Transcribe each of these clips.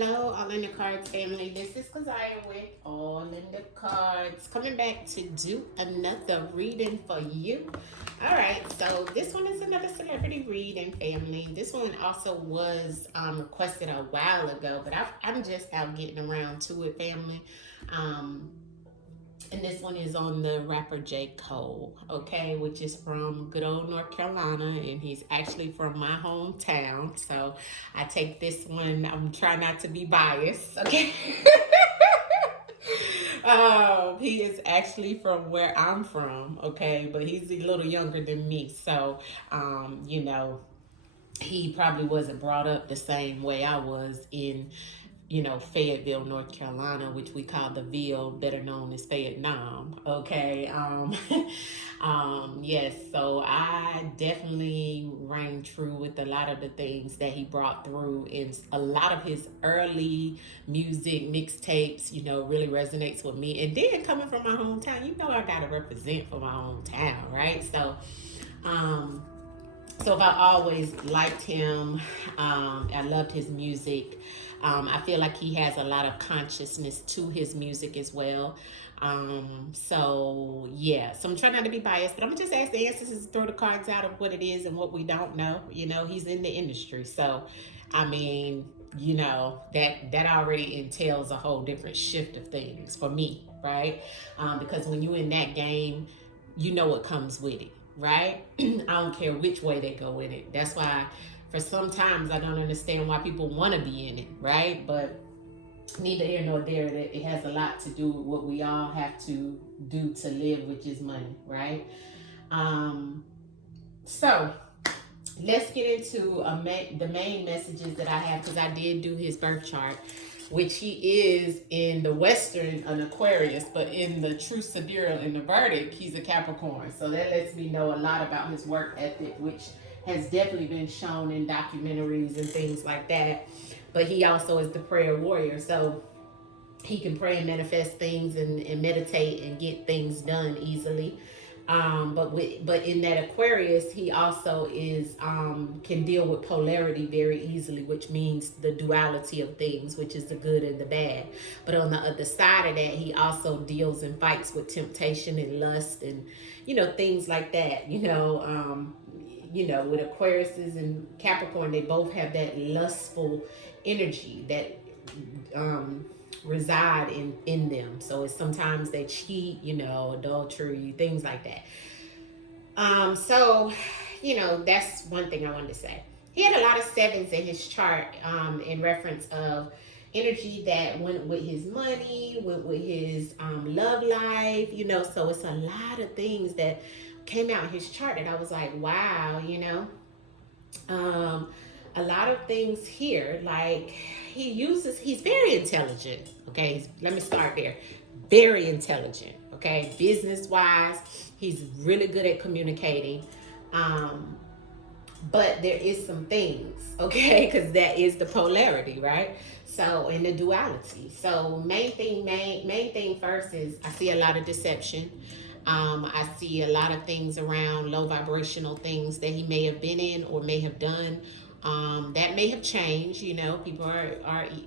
Hello, All in the Cards family. This is Keziah with All in the Cards, coming back to do another reading for you. All right, so this one is another celebrity reading, family. This one also was requested a while ago, but I'm just out getting around to it, family. And this one is on the rapper J.Cole, okay, which is from good old North Carolina, and he's actually from my hometown. So I take this one, I'm trying not to be biased, okay? He is actually from where I'm from, okay, but he's a little younger than me. So, he probably wasn't brought up the same way I was in Fayetteville, North Carolina, which we call the Ville, better known as Vietnam. Okay. Yes, so I definitely rang true with a lot of the things that he brought through in a lot of his early music mixtapes, really resonates with me. And then coming from my hometown, I gotta represent for my hometown, right? So if I always liked him, I loved his music. I feel like he has a lot of consciousness to his music as well. So I'm trying not to be biased, but I'm gonna just ask the ancestors to throw the cards out of what it is and what we don't know. He's in the industry, so I mean, that already entails a whole different shift of things for me, right? Because when you're in that game, you know what comes with it, right? I don't care which way they go in it. That's why for sometimes I don't understand why people want to be in it, right? But neither here nor there, that it has a lot to do with what we all have to do to live, which is money, right? So let's get into the main messages that I have, because I did do his birth chart, which he is in the Western an Aquarius, but in the true sidereal, in the verdict, he's a Capricorn. So that lets me know a lot about his work ethic, which has definitely been shown in documentaries and things like that. But he also is the prayer warrior. So he can pray and manifest things and meditate and get things done easily. But in that Aquarius, he also is can deal with polarity very easily, which means the duality of things, which is the good and the bad. But on the other side of that, he also deals and fights with temptation and lust and things like that. With Aquariuses and Capricorn, they both have that lustful energy that reside in them. So it's sometimes they cheat, adultery, things like that. That's one thing I wanted to say. He had a lot of sevens in his chart in reference of energy that went with his money, went with his love life, so it's a lot of things that came out in his chart that I was like, wow, a lot of things here, like he's very intelligent, okay? Let me start there. Very intelligent, okay? Business-wise, he's really good at communicating. But there is some things, okay? Because that is the polarity, right? So, in the duality. So, main thing first is I see a lot of deception. I see a lot of things around low vibrational things that he may have been in or may have done. That may have changed, people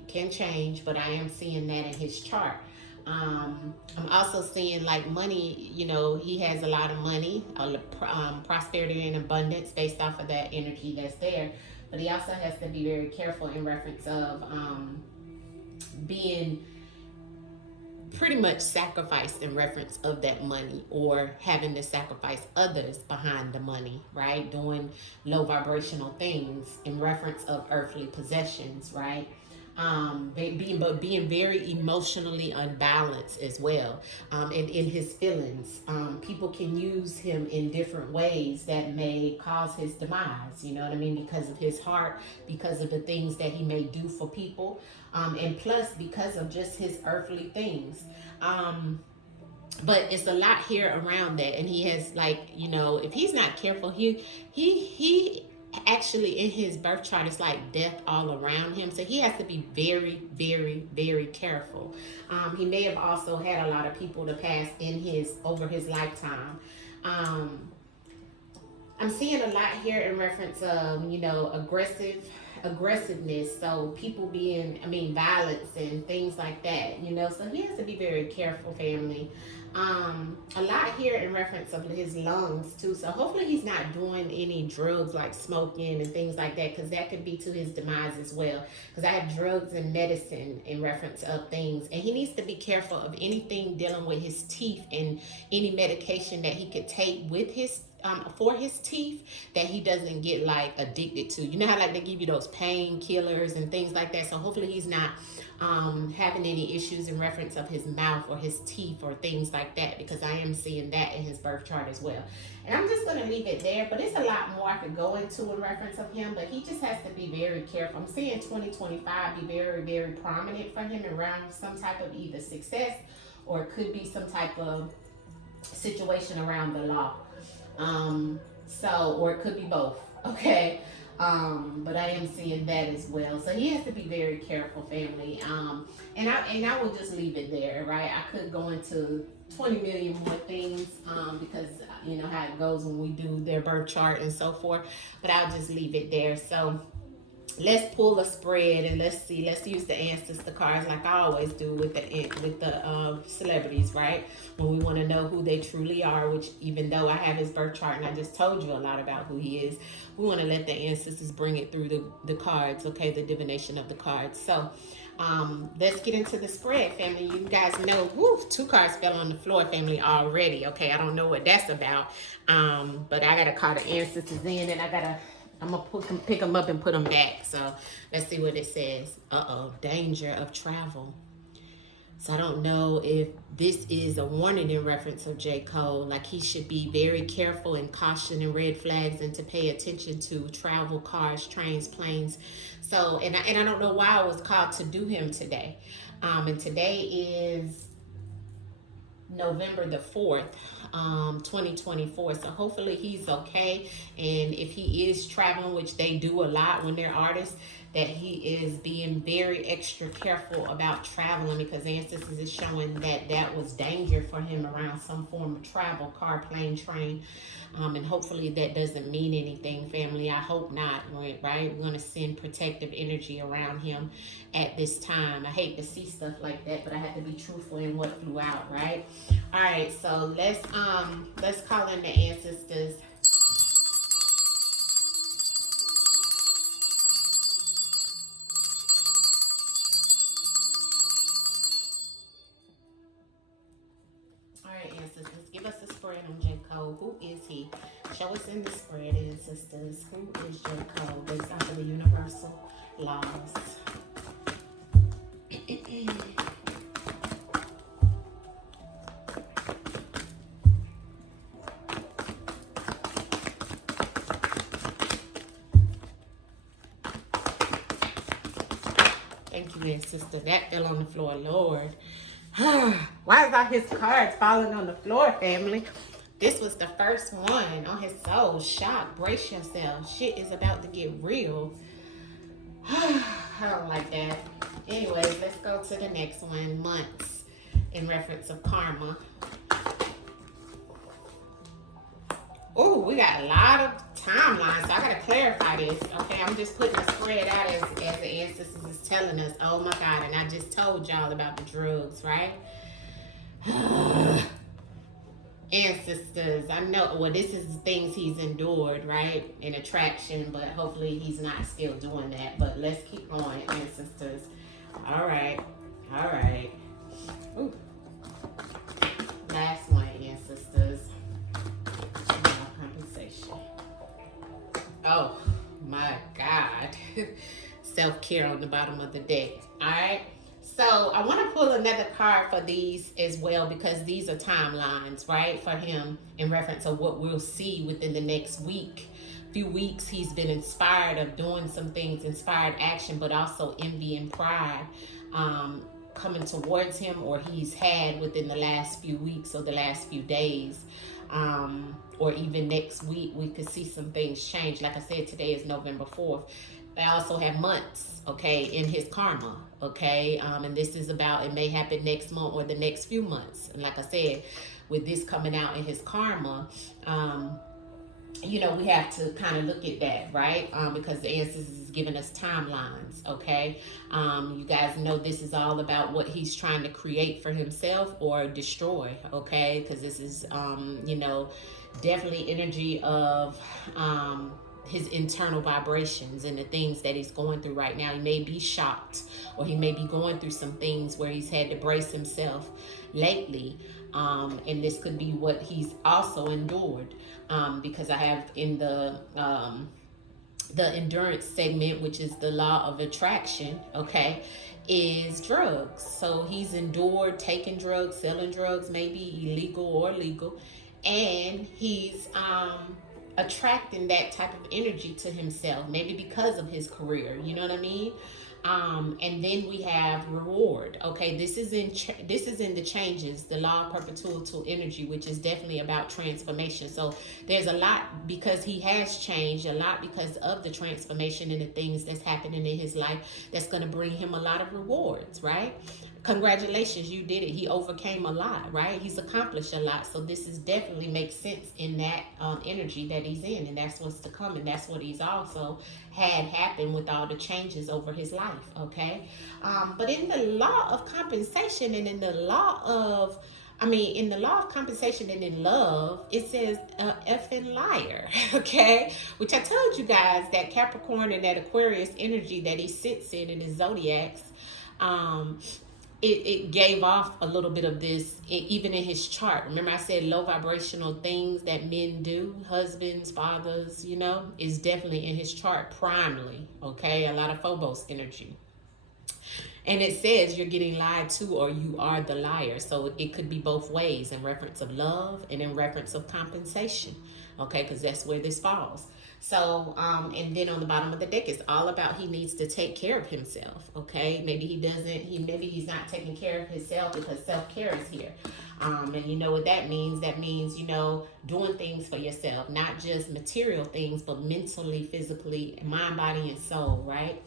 can change, but I am seeing that in his chart. I'm also seeing like money, he has a lot of money, prosperity and abundance based off of that energy that's there. But he also has to be very careful in reference of being pretty much sacrificed in reference of that money, or having to sacrifice others behind the money, right? Doing low vibrational things in reference of earthly possessions, right? Being very emotionally unbalanced as well, and in his feelings. People can use him in different ways that may cause his demise, you know what I mean? Because of his heart, because of the things that he may do for people, and plus because of just his earthly things. But it's a lot here around that, and he has, like, if he's not careful, he actually in his birth chart is like death all around him, so he has to be very, very, very careful. He may have also had a lot of people to pass over his lifetime. I'm seeing a lot here in reference of aggressive aggressiveness. So people being, violence and things like that, So he has to be very careful, family. A lot here in reference of his lungs too. So hopefully he's not doing any drugs like smoking and things like that, because that could be to his demise as well. Because I have drugs and medicine in reference of things, and he needs to be careful of anything dealing with his teeth and any medication that he could take with his for his teeth that he doesn't get like addicted to. You know how like they give you those painkillers and things like that. So hopefully he's not having any issues in reference of his mouth or his teeth or things like that, because I am seeing that in his birth chart as well. And I'm just going to leave it there, but it's a lot more I could go into in reference of him, but he just has to be very careful. I'm seeing 2025 be very, very prominent for him around some type of either success, or it could be some type of situation around the law. Or it could be both, okay? But I am seeing that as well. So he has to be very careful, family. And I will just leave it there, right? I could go into 20 million more things, because you know how it goes when we do their birth chart and so forth. But I'll just leave it there. So let's pull a spread and let's see. Let's use the ancestor cards like I always do with the celebrities, right? When we want to know who they truly are, which even though I have his birth chart and I just told you a lot about who he is, we want to let the ancestors bring it through the cards, okay? The divination of the cards. So let's get into the spread, family. You guys know, woo, 2 cards fell on the floor, family, already. Okay, I don't know what that's about, but I gotta call the ancestors in, and I'm gonna pick them up and put them back. So let's see what it says. Danger of travel. So I don't know if this is a warning in reference of J.Cole. Like he should be very careful and caution and red flags, and to pay attention to travel, cars, trains, planes. So, and I don't know why I was called to do him today. And today is November the 4th, 2024. So hopefully he's okay. And if he is traveling, which they do a lot when they're artists, that he is being very extra careful about traveling, because ancestors is showing that was danger for him around some form of travel, car, plane, train. And hopefully that doesn't mean anything, family. I hope not, right? We're going to send protective energy around him at this time. I hate to see stuff like that, but I have to be truthful in what flew out, right? All right, so let's call in the ancestors. Ancestors, give us a spread on J.Cole. Who is he? Show us in the spread, ancestors. Who is J.Cole based off of the universal laws? Thank you, ancestor. That fell on the floor, Lord. Why is all his cards falling on the floor, family? This was the first one on his soul. Shock. Brace yourself. Shit is about to get real. I don't like that. Anyways, let's go to the next one. Months in reference of karma. Oh, we got a lot of timelines, so I gotta clarify this. Okay, I'm just putting the spread out as the ancestors is telling us. Oh my God, and I just told y'all about the drugs, right? Ancestors, I know, well, this is things he's endured, right? In attraction, but hopefully he's not still doing that. But let's keep going, ancestors. All right. Ooh. Last one, ancestors. Oh my God. Self-care on the bottom of the deck. All right. So I want to pull another card for these as well, because these are timelines, right, for him in reference of what we'll see within the next few weeks. He's been inspired of doing some things, inspired action, but also envy and pride coming towards him, or he's had within the last few weeks or the last few days. Or even next week, we could see some things change. Like I said, today is November 4th. I also have months, okay, in his karma, okay? And this is about, it may happen next month or the next few months. And like I said, with this coming out in his karma, you know, we have to kind of look at that, right? Because the ancestors is giving us timelines, okay? You guys know this is all about what he's trying to create for himself or destroy, okay? Because this is, you know, definitely energy of his internal vibrations and the things that he's going through right now. He may be shocked, or he may be going through some things where he's had to brace himself lately. And this could be what he's also endured. Because I have in the endurance segment, which is the law of attraction, okay, is drugs. So he's endured taking drugs, selling drugs, maybe illegal or legal, and he's attracting that type of energy to himself, maybe because of his career. You know what I mean? And then we have reward. Okay, this is in the changes, the law of perpetual energy, which is definitely about transformation. So there's a lot because he has changed, a lot because of the transformation and the things that's happening in his life that's going to bring him a lot of rewards, right? Congratulations, you did it. He overcame a lot, right? He's accomplished a lot. So this is definitely makes sense in that energy that he's in, and that's what's to come, and that's what he's also had happen with all the changes over his life, okay? But in the law of compensation and in the law of in the law of compensation and in love, it says effing liar, okay? Which I told you guys that Capricorn and that Aquarius energy that he sits in his zodiacs, it gave off a little bit of this even in his chart. Remember I said low vibrational things that men do, husbands, fathers, you know, is definitely in his chart primarily, okay? A lot of Phobos energy. And it says you're getting lied to or you are the liar. So it could be both ways, in reference of love and in reference of compensation, okay? Because that's where this falls. So, and then on the bottom of the deck, it's all about he needs to take care of himself, okay? Maybe he doesn't, maybe he's not taking care of himself because self-care is here. And you know what that means? That means, you know, doing things for yourself, not just material things, but mentally, physically, mind, body, and soul, right?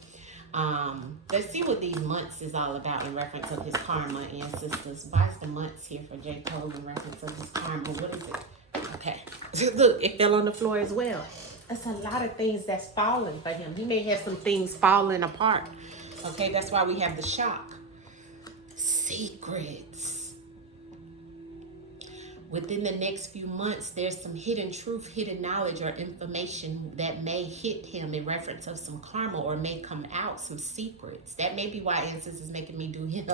Let's see what these months is all about in reference of his karma, ancestors. Why is the months here for J.Cole in reference of his karma? What is it? Okay. Look, it fell on the floor as well. That's a lot of things that's falling for him. He may have some things falling apart. Okay, that's why we have the shock. Secrets. Within the next few months, there's some hidden truth, hidden knowledge, or information that may hit him in reference of some karma, or may come out, some secrets. That may be why Ancestors is making me do him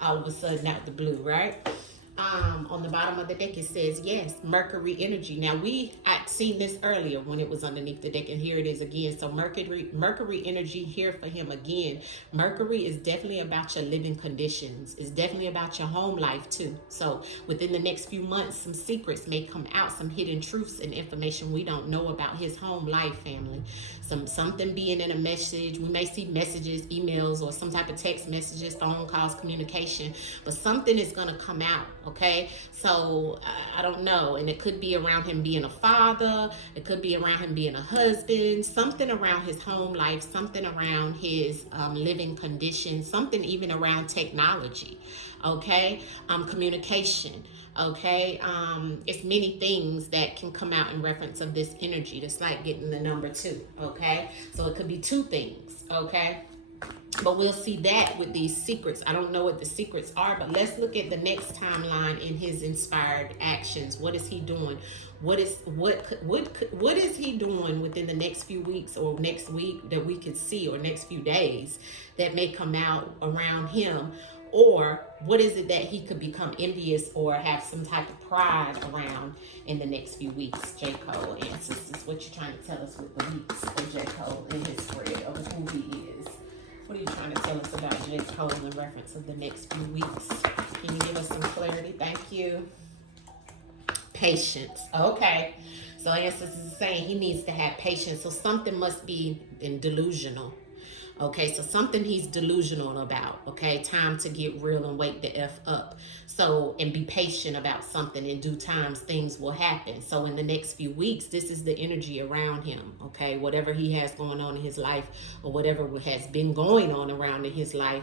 all of a sudden out the blue, right? On the bottom of the deck, it says, yes, Mercury energy. Now, I'd seen this earlier when it was underneath the deck, and here it is again. So Mercury energy here for him again. Mercury is definitely about your living conditions. It's definitely about your home life too. So within the next few months, some secrets may come out, some hidden truths and information we don't know about his home life, family. Something being in a message. We may see messages, emails, or some type of text messages, phone calls, communication, but something is going to come out. Okay, so I don't know, and it could be around him being a father, it could be around him being a husband, something around his home life, something around his living conditions, something even around technology, okay, communication, okay, it's many things that can come out in reference of this energy. That's like getting the number 2, okay, so it could be 2 things, okay. But we'll see that with these secrets. I don't know what the secrets are, but let's look at the next timeline in his inspired actions. What is he doing? What is he doing within the next few weeks or next week that we could see, or next few days that may come out around him? Or what is it that he could become envious or have some type of pride around in the next few weeks? J.Cole, ancestors, what you trying to tell us with the weeks of J.Cole in his spread of who he is? What are you trying to tell us about J.Cole in reference of the next few weeks? Can you give us some clarity? Thank you. Patience. Okay. So Ancestors is saying he needs to have patience. So something must be delusional. Okay, so something he's delusional about. Okay, time to get real and wake the F up. So, and be patient about something. In due times, things will happen. So, in the next few weeks, this is the energy around him. Okay, whatever he has going on in his life, or whatever has been going on around in his life,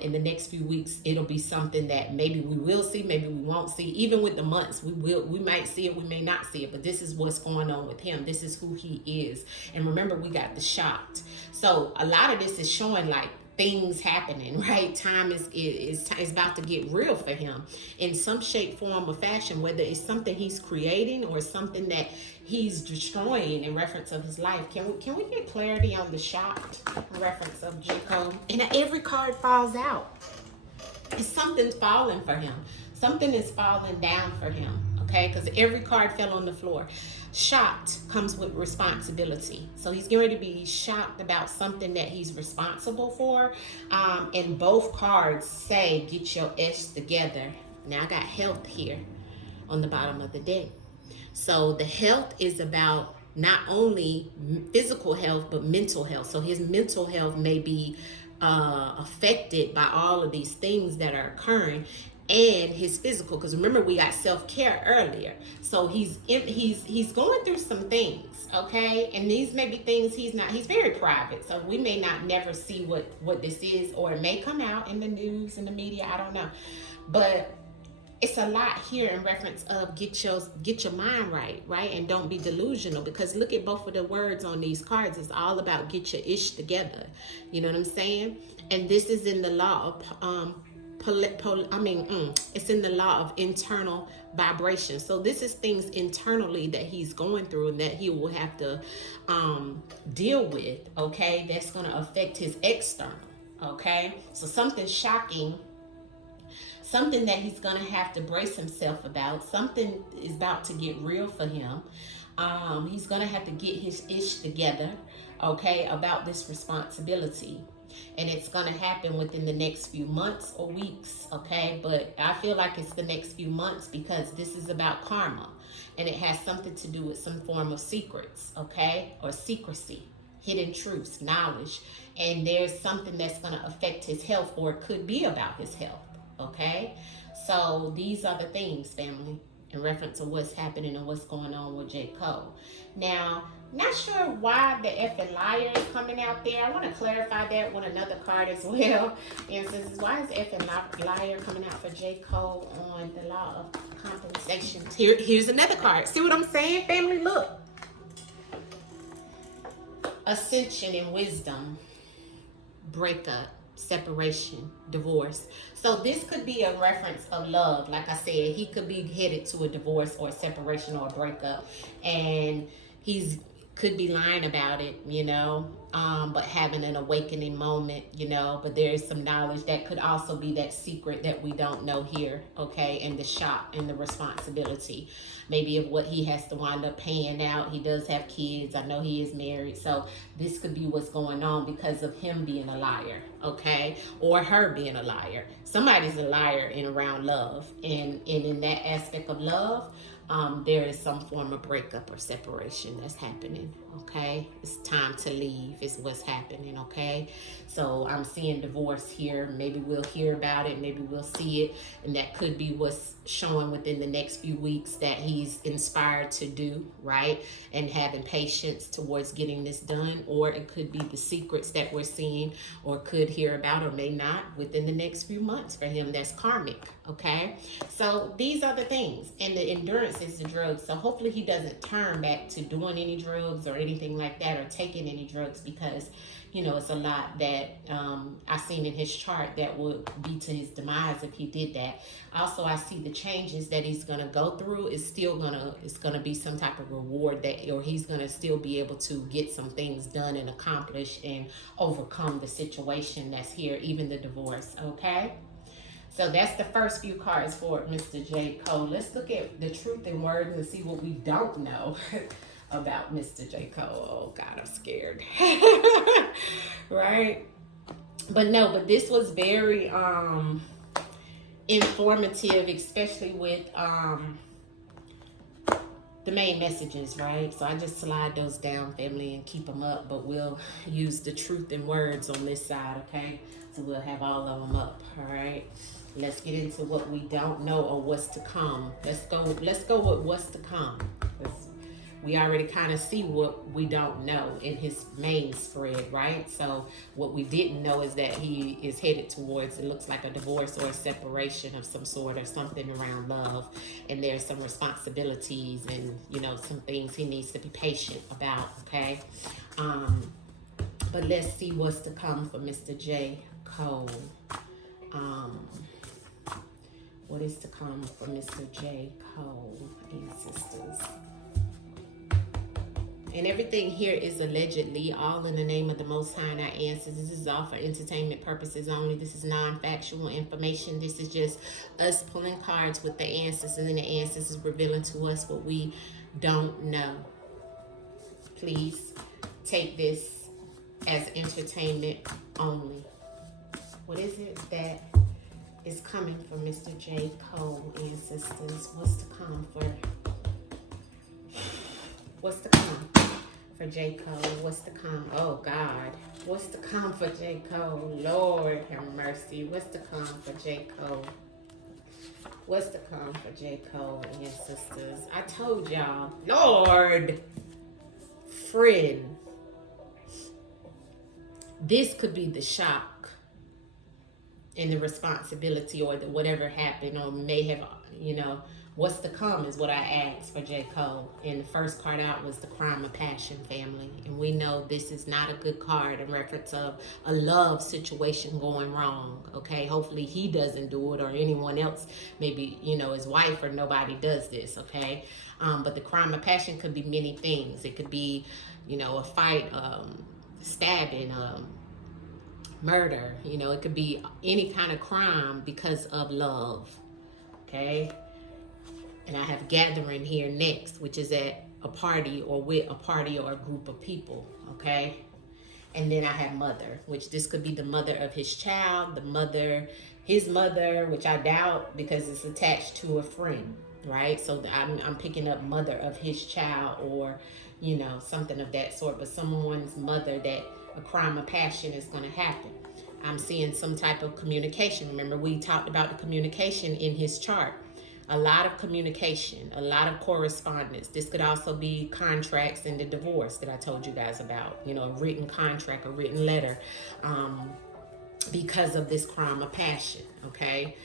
in the next few weeks, it'll be something that maybe we will see, maybe we won't see. Even with the months, we might see it, we may not see it. But this is what's going on with him. This is who he is. And remember, we got the shocked. So a lot of this is showing like things happening, right? Time is about to get real for him in some shape, form, or fashion, whether it's something he's creating or something that he's destroying in reference of his life. Can we get clarity on the shocked in reference of J.Cole? And every card falls out. It's something's falling for him. Something is falling down for him, okay? Because every card fell on the floor. Shocked comes with responsibility. So he's going to be shocked about something that he's responsible for. And both cards say, get your S together. Now I got health here on the bottom of the deck. So the health is about not only physical health, but mental health. So his mental health may be affected by all of these things that are occurring, and his physical, because remember we got self-care earlier. So he's going through some things, okay? And these may be things he's very private, so we may not never see what this is, or it may come out in the news, in the media, I don't know. But it's a lot here in reference of get your mind right? And don't be delusional, because look at both of the words on these cards. It's all about get your ish together. You know what I'm saying? And this is in the law of it's in the law of internal vibration. So this is things internally that he's going through and that he will have to deal with, okay? That's going to affect his external, okay? So something shocking, something that he's going to have to brace himself about. Something is about to get real for him. He's going to have to get his ish together, okay, about this responsibility. And it's going to happen within the next few months or weeks, okay? But I feel like it's the next few months, because this is about karma. And it has something to do with some form of secrets, okay? Or secrecy, hidden truths, knowledge. And there's something that's going to affect his health, or it could be about his health, okay? So these are the things, family, in reference to what's happening and what's going on with J.Cole. Now, not sure why the effing liar is coming out there. I want to clarify that with another card as well. And says, why is effing liar coming out for J.Cole on the law of compensation? Here's another card. See what I'm saying, family? Look. Ascension and wisdom. Breakup. Separation, divorce. So this could be a reference of love. Like I said, he could be headed to a divorce or a separation or a breakup, and he's could be lying about it, you know, but having an awakening moment, you know. But there is some knowledge that could also be that secret that we don't know here, okay, and the shock and the responsibility maybe of what he has to wind up paying out. He does have kids. I know he is married. So this could be what's going on because of him being a liar, okay, or her being a liar. Somebody's a liar in around love, and in that aspect of love, there is some form of breakup or separation that's happening, okay? It's time to leave is what's happening, okay? So I'm seeing divorce here. Maybe we'll hear about it. Maybe we'll see it. And that could be what's showing within the next few weeks that he's inspired to do, right? And having patience towards getting this done. Or it could be the secrets that we're seeing or could hear about or may not within the next few months for him. That's karmic, okay? So these are the things. And the endurance is the drugs. So hopefully he doesn't turn back to doing any drugs or anything like that, or taking any drugs, because you know, it's a lot that I've seen in his chart that would be to his demise if he did that. Also, I see the changes that he's gonna go through is still it's gonna be some type of reward that, or he's gonna still be able to get some things done and accomplish and overcome the situation that's here, even the divorce, okay? So that's the first few cards for Mr. J.Cole. Let's look at the truth in words and see what we don't know about Mr. J.Cole. Oh God, I'm scared. Right? But this was very informative, especially with the main messages, right? So I just slide those down, family, and keep them up, but we'll use the truth in words on this side, okay? So we'll have all of them up, all right? Let's get into what we don't know or what's to come. Let's go with what's to come. We already kind of see what we don't know in his main spread, right? So what we didn't know is that he is headed towards, it looks like a divorce or a separation of some sort, or something around love. And there's some responsibilities and, you know, some things he needs to be patient about, okay? But let's see what's to come for Mr. J.Cole. What is to come for Mr. J.Cole and sisters? And everything here is allegedly, all in the name of the Most High and our ancestors. This is all for entertainment purposes only. This is non-factual information. This is just us pulling cards with the ancestors, and the ancestors revealing to us what we don't know. Please take this as entertainment only. What is it that is coming for Mr. J.Cole ancestors? What's to come for? What's to come for J.Cole? What's to come? Oh, God. What's to come for J.Cole? Lord have mercy. What's to come for J.Cole? What's to come for J.Cole and his sisters? I told y'all. Lord. Friend. This could be the shock and the responsibility, or the whatever happened or may have, you know. What's to come is what I asked for J.Cole. And the first card out was the crime of passion, family. And we know this is not a good card in reference of a love situation going wrong, okay? Hopefully he doesn't do it, or anyone else, maybe, you know, his wife or nobody does this, okay? But the crime of passion could be many things. It could be, you know, a fight, stabbing, murder. You know, it could be any kind of crime because of love, okay? And I have gathering here next, which is at a party or with a party or a group of people, okay? And then I have mother, which this could be the mother of his child, his mother, which I doubt because it's attached to a friend, right? So I'm picking up mother of his child, or, you know, something of that sort, but someone's mother that a crime of passion is going to happen. I'm seeing some type of communication. Remember, we talked about the communication in his chart. A lot of communication, a lot of correspondence. This could also be contracts and the divorce that I told you guys about. You know, a written contract, a written letter, because of this crime of passion, okay?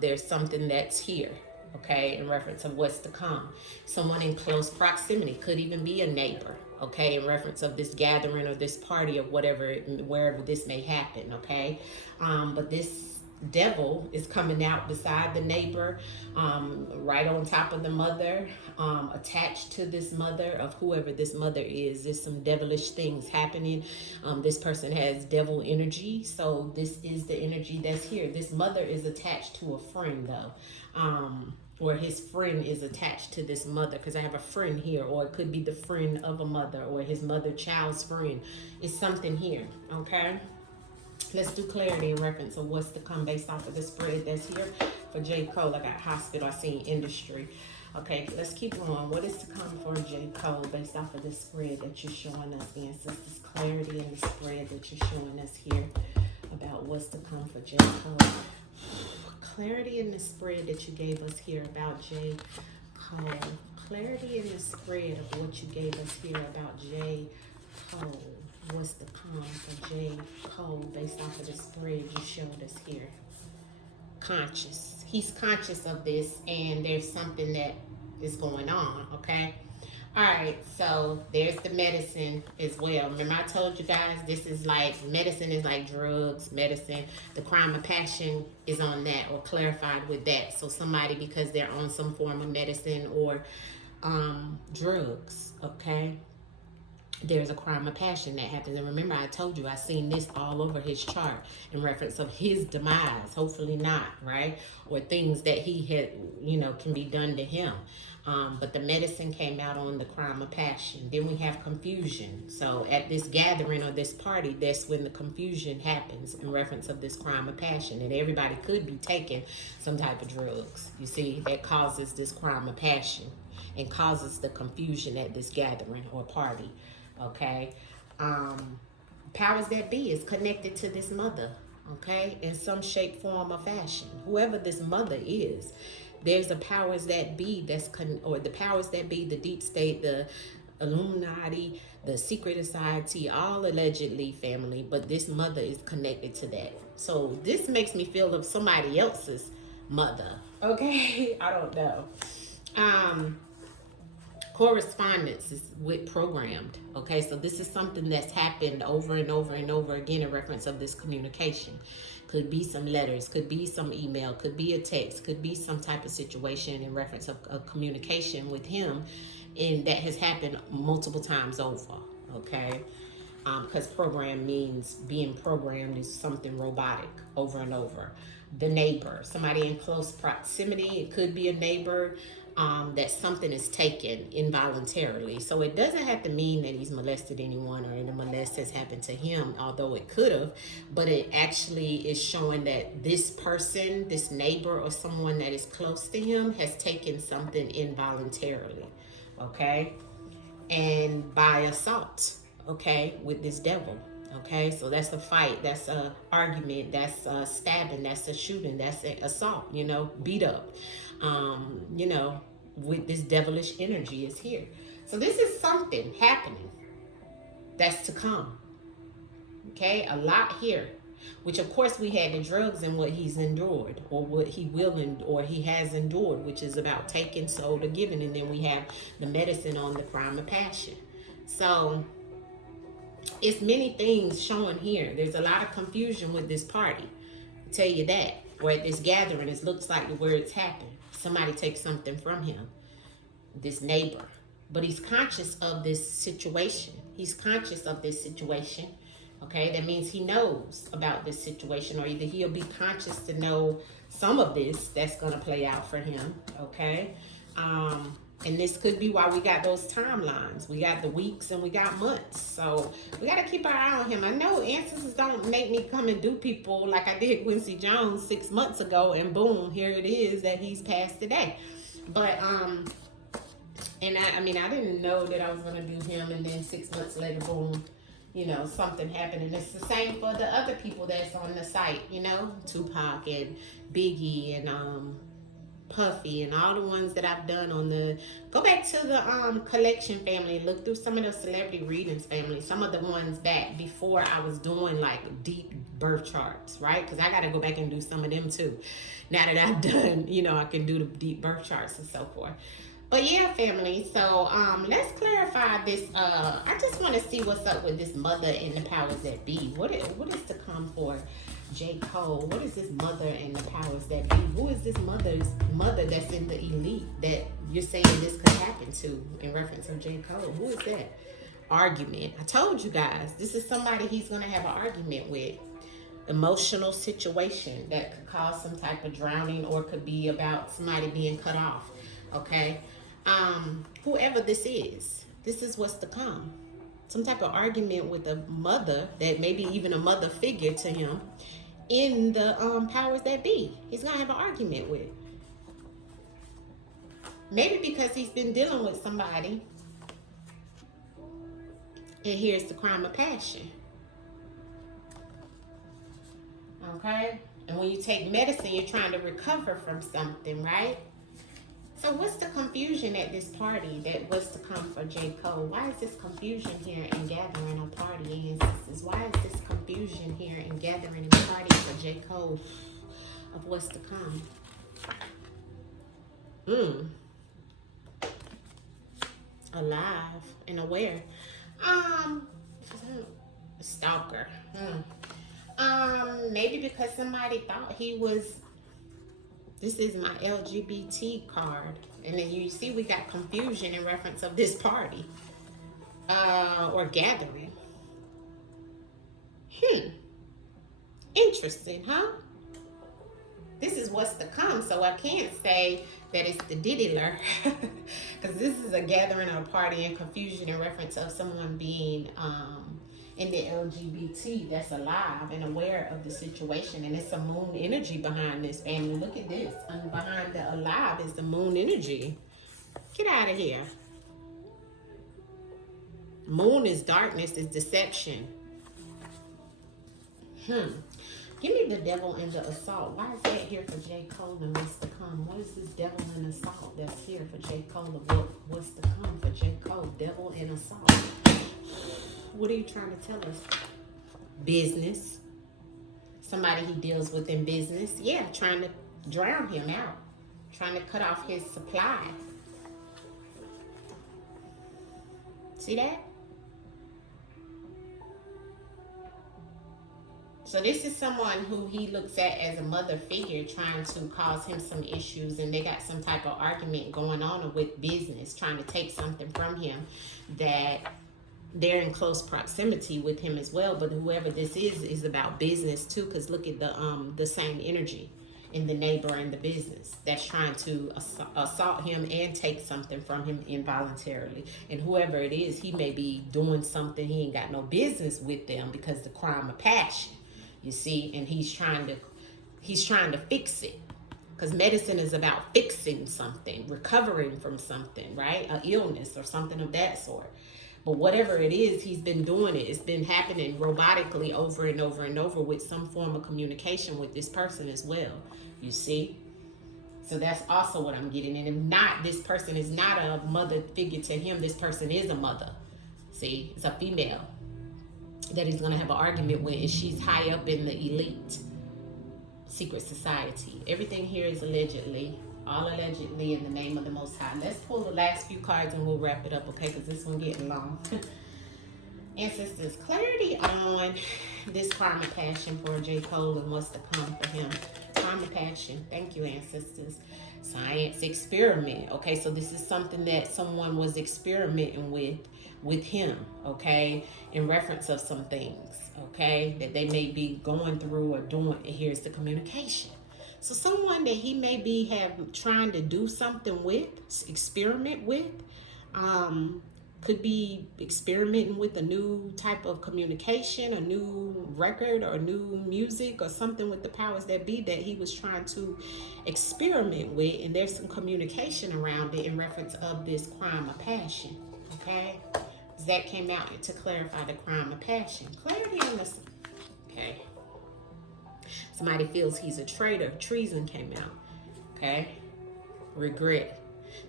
There's something that's here, okay, in reference of what's to come. Someone in close proximity, could even be a neighbor, okay, in reference of this gathering or this party or whatever, wherever this may happen, okay? But this devil is coming out beside the neighbor, right on top of the mother, attached to this mother of whoever this mother is. There's some devilish things happening. This person has devil energy, so this is the energy that's here. This mother is attached to a friend, though, or his friend is attached to this mother, because I have a friend here, or it could be the friend of a mother, or his mother child's friend. It's something here, okay? Let's do clarity in reference of what's to come based off of the spread that's here for J.Cole. I got hospital, I seen industry. Okay, let's keep going. What is to come for J.Cole based off of this spread that you're showing us, ancestors? Clarity in the spread that you're showing us here about what's to come for J.Cole. Clarity in the spread that you gave us here about J.Cole. Clarity in the spread of what you gave us here about J.Cole. What's to come for J.Cole based off of the spread you showed us here? Conscious. He's conscious of this, and there's something that is going on, okay? All right, so there's the medicine as well. Remember I told you guys, this is like, medicine is like drugs, medicine. The crime of passion is on that, or clarified with that. So somebody, because they're on some form of medicine or drugs, okay? There's a crime of passion that happens. And remember, I told you, I seen this all over his chart in reference of his demise. Hopefully not, right? Or things that he had, you know, can be done to him. But the medicine came out on the crime of passion. Then we have confusion. So at this gathering or this party, that's when the confusion happens in reference of this crime of passion. And everybody could be taking some type of drugs, you see, that causes this crime of passion. and causes the confusion at this gathering or party. Okay. Powers that be is connected to this mother, okay, in some shape, form, or fashion. Whoever this mother is, there's a powers that be or the powers that be, the deep state, the Illuminati, the secret society, all allegedly family, but this mother is connected to that. So this makes me feel of somebody else's mother, okay? I don't know. Correspondence is with programmed, okay? So this is something that's happened over and over and over again in reference of this communication. Could be some letters, could be some email, could be a text, could be some type of situation in reference of communication with him, and that has happened multiple times over, okay? Because program means being programmed is something robotic over and over. The neighbor, somebody in close proximity, it could be a neighbor, that something is taken involuntarily. So it doesn't have to mean that he's molested anyone or any molest has happened to him, although it could have, but it actually is showing that this person, this neighbor or someone that is close to him has taken something involuntarily, okay? And by assault, okay, with this devil. Okay, so that's a fight, that's a argument, that's a stabbing, that's a shooting, that's an assault, beat up, with this devilish energy is here. So this is something happening that's to come. Okay, a lot here, which of course we had the drugs and what he's endured, or what he will or he has endured, which is about taking, soul to giving, and then we have the medicine on the crime of passion. So it's many things showing here. There's a lot of confusion with this party. I'll tell you that. Or at this gathering, it looks like where it's happened. Somebody takes something from him, this neighbor. But he's conscious of this situation. He's conscious of this situation. Okay, that means he knows about this situation, or either he'll be conscious to know some of this that's going to play out for him. Okay. And this could be why we got those timelines. We got the weeks and we got months. So we got to keep our eye on him. I know ancestors don't make me come and do people like I did Quincy Jones 6 months ago, and boom, here it is that he's passed today. But, and I didn't know that I was going to do him, and then 6 months later, boom, something happened. And it's the same for the other people that's on the site, Tupac and Biggie and, Puffy and all the ones that I've done on go back to the collection family, look through some of the celebrity readings family, some of the ones back before I was doing like deep birth charts, right? Because I got to go back and do some of them too. Now that I've done, I can do the deep birth charts and so forth. But yeah, family, so let's clarify this. I just want to see what's up with this mother and the powers that be. What is to come for J.Cole? What is this mother and the powers that be? Who is this mother that's in the elite that you're saying this could happen to in reference to J.Cole? Who is that? Argument. I told you guys, this is somebody he's going to have an argument with. Emotional situation that could cause some type of drowning, or could be about somebody being cut off. Okay? Whoever this is what's to come. Some type of argument with a mother, that maybe even a mother figure to him in the powers that be. He's gonna have an argument with. Maybe because he's been dealing with somebody, and here's the crime of passion. Okay? And when you take medicine, you're trying to recover from something, right? So what's the confusion at this party that was to come for J.Cole? Why is this confusion here in gathering a party, ancestors? Why is this confusion here in gathering a party for J.Cole of what's to come? Alive and aware. Stalker. Maybe because somebody thought he was. This is my LGBT card. And then you see we got confusion in reference of this party. Or gathering. Interesting, huh? This is what's to come. So I can't say that it's the diddler. Because this is a gathering or a party and confusion in reference of someone being in the LGBT that's alive and aware of the situation. And it's a moon energy behind this family. Look at this. And behind the alive is the moon energy. Get out of here. Moon is darkness, is deception. Give me the devil and the assault. Why is that here for J.Cole and what's to come? What is this devil and assault that's here for J.Cole and what's to come for J.Cole? Devil and assault. What are you trying to tell us? Business. Somebody he deals with in business. Yeah, trying to drown him out. Trying to cut off his supply. See that? So this is someone who he looks at as a mother figure trying to cause him some issues, and they got some type of argument going on with business, trying to take something from him that they're in close proximity with him as well. But whoever this is about business too, because look at the same energy in the neighbor and the business that's trying to assault him and take something from him involuntarily. And whoever it is, he may be doing something he ain't got no business with them because the crime of passion. You see, and he's trying to fix it, because medicine is about fixing something, recovering from something, right? An illness or something of that sort. But whatever it is, he's been doing it. It's been happening robotically over and over and over with some form of communication with this person as well. You see? So that's also what I'm getting. And if not, this person is not a mother figure to him. This person is a mother. See? It's a female that he's going to have an argument with, and she's high up in the elite secret society. Everything here is allegedly, all allegedly in the name of the Most High. Let's pull the last few cards and we'll wrap it up, okay? Because this one getting long. Ancestors, clarity on this karma passion for J.Cole and what's to come for him. Karma passion. Thank you, ancestors. Science experiment. Okay, so this is something that someone was experimenting with him, okay, in reference of some things, okay, that they may be going through or doing. Here's the communication. So someone that he may be trying to do something with, experiment with, could be experimenting with a new type of communication, a new record or new music or something with the powers that be that he was trying to experiment with, and there's some communication around it in reference of this crime of passion, okay? That came out to clarify the crime of passion. Clarity on this, okay? Somebody feels he's a traitor. Treason came out, okay? Regret.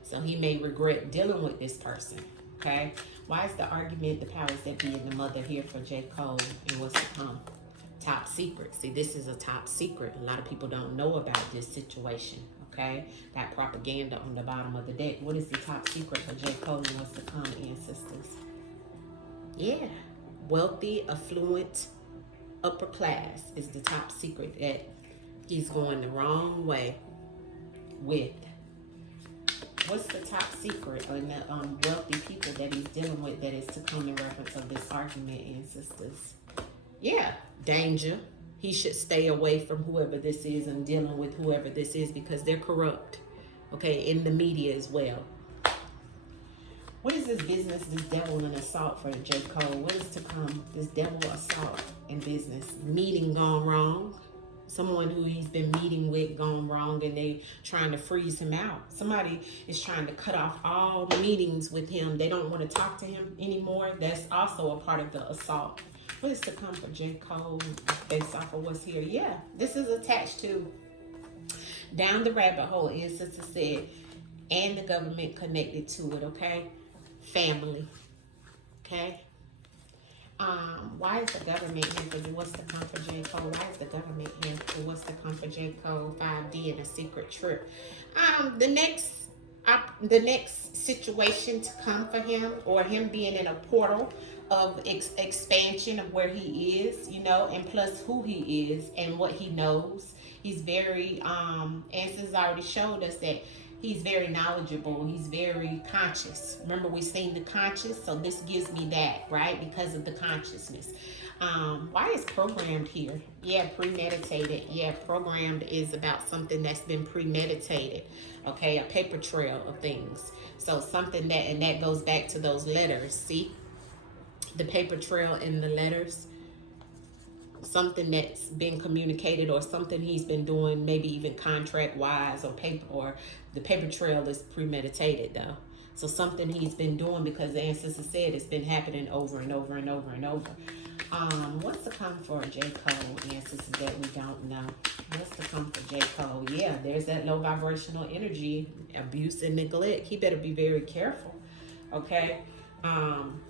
So he may regret dealing with this person, okay? Why is the argument, the powers that be, and the mother here for J.Cole and what's to come? Top secret. See, this is a top secret. A lot of people don't know about this situation, okay? That propaganda on the bottom of the deck. What is the top secret for J.Cole and what's to come, ancestors? Yeah, wealthy, affluent, upper class is the top secret that he's going the wrong way with. What's the top secret on the wealthy people that he's dealing with that is to come in reference of this argument, ancestors? Yeah, danger. He should stay away from whoever this is and dealing with whoever this is because they're corrupt, okay, in the media as well. What is this business, this devil and assault for J.Cole? What is to come? This devil assault in business. Meeting gone wrong. Someone who he's been meeting with gone wrong and they trying to freeze him out. Somebody is trying to cut off all meetings with him. They don't want to talk to him anymore. That's also a part of the assault. What is to come for J.Cole based off of what's here? Yeah, this is attached to down the rabbit hole, as Sister said, and the government connected to it, okay? Family, okay? Why is the government here for what's to come for J.Cole? Why is the government here for what's to come for J.Cole? 5D and a secret trip. The next situation to come for him, or him being in a portal of expansion of where he is, you know, and plus who he is and what he knows. He's very, Answers already showed us that he's very knowledgeable. He's very conscious. Remember, we seen the conscious, so this gives me that, right? Because of the consciousness. Why is programmed here? Yeah, premeditated. Yeah, programmed is about something that's been premeditated. Okay, a paper trail of things. So something that, and that goes back to those letters. See, the paper trail in the letters. Something that's been communicated or something he's been doing, maybe even contract wise or paper, or the paper trail is premeditated though. So something he's been doing, because the ancestor said it's been happening over and over and over and over. What's to come for J. Cole, ancestors, that we don't know? What's to come for J. Cole? Yeah, there's that low vibrational energy, abuse and neglect. He better be very careful. Okay?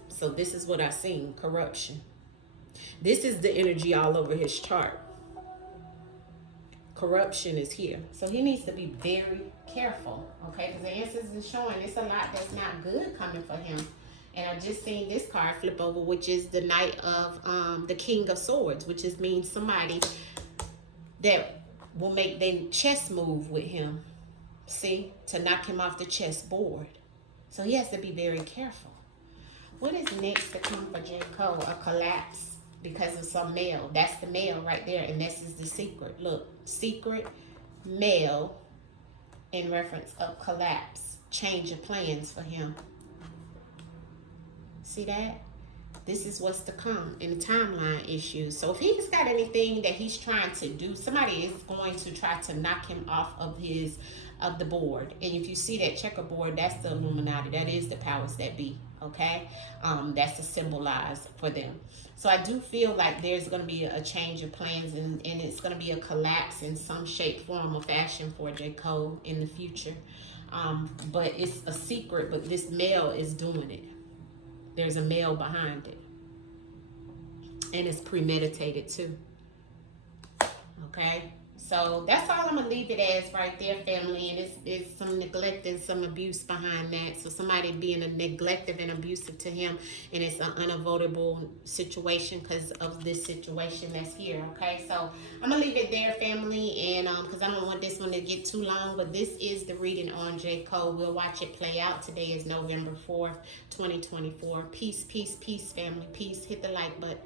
So this is what I've seen. Corruption. This is the energy all over his chart. Corruption is here. So he needs to be very careful. Okay? Because the ancestors is showing it's a lot that's not good coming for him. And I just seen this card flip over, which is the Knight of the King of Swords, which just means somebody that will make their chess move with him. See? To knock him off the chessboard. So he has to be very careful. What is next to come for J. Cole? A collapse because of some male. That's the male right there. And this is the secret. Look. Secret male in reference of collapse. Change of plans for him. See that? This is what's to come in the timeline issues. So if he's got anything that he's trying to do, somebody is going to try to knock him off of the board. And if you see that checkerboard, that's the Illuminati. That is the powers that be. Okay? That's to symbolize for them. So I do feel like there's going to be a change of plans, and it's going to be a collapse in some shape, form, or fashion for J. Cole in the future. But it's a secret, but this male is doing it. There's a male behind it. And it's premeditated too. Okay? So that's all I'm going to leave it as right there, family. And it's some neglect and some abuse behind that. So somebody being neglective and abusive to him. And it's an unavoidable situation because of this situation that's here. Okay? So I'm going to leave it there, family. And because I don't want this one to get too long. But this is the reading on J. Cole. We'll watch it play out. Today is November 4th, 2024. Peace, peace, peace, family. Peace. Hit the like button.